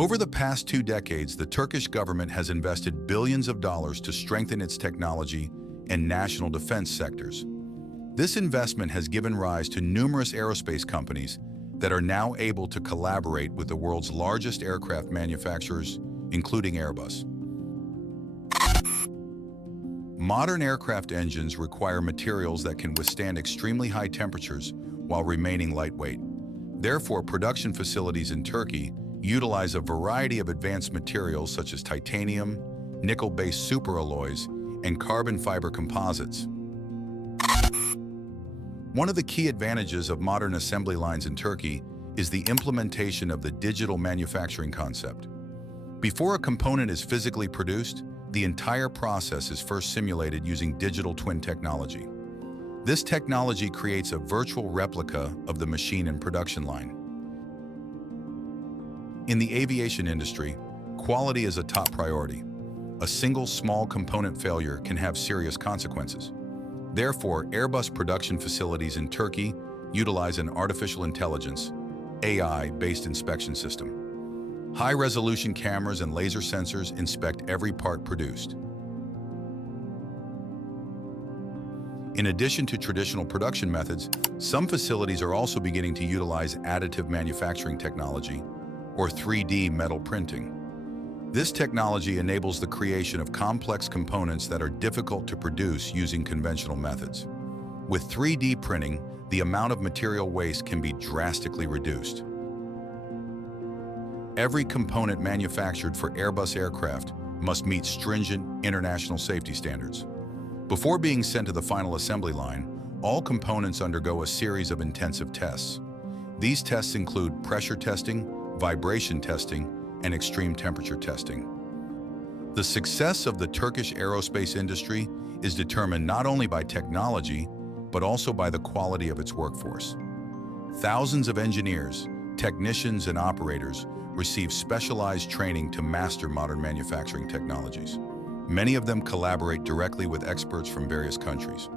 Over the past 2 decades, the Turkish government has invested billions of dollars to strengthen its technology and national defense sectors. This investment has given rise to numerous aerospace companies that are now able to collaborate with the world's largest aircraft manufacturers, including Airbus. Modern aircraft engines require materials that can withstand extremely high temperatures while remaining lightweight. Therefore, production facilities in Turkey utilize a variety of advanced materials such as titanium, nickel-based superalloys, and carbon fiber composites. One of the key advantages of modern assembly lines in Turkey is the implementation of the digital manufacturing concept. Before a component is physically produced, the entire process is first simulated using digital twin technology. This technology creates a virtual replica of the machine and production line. In the aviation industry, quality is a top priority. A single small component failure can have serious consequences. Therefore, Airbus production facilities in Turkey utilize an artificial intelligence, AI-based inspection system. High-resolution cameras and laser sensors inspect every part produced. In addition to traditional production methods, some facilities are also beginning to utilize additive manufacturing technology, or 3D metal printing. This technology enables the creation of complex components that are difficult to produce using conventional methods. With 3D printing, the amount of material waste can be drastically reduced. Every component manufactured for Airbus aircraft must meet stringent international safety standards. Before being sent to the final assembly line, all components undergo a series of intensive tests. These tests include pressure testing, vibration testing, and extreme temperature testing. The success of the Turkish aerospace industry is determined not only by technology, but also by the quality of its workforce. Thousands of engineers, technicians, and operators receive specialized training to master modern manufacturing technologies. Many of them collaborate directly with experts from various countries.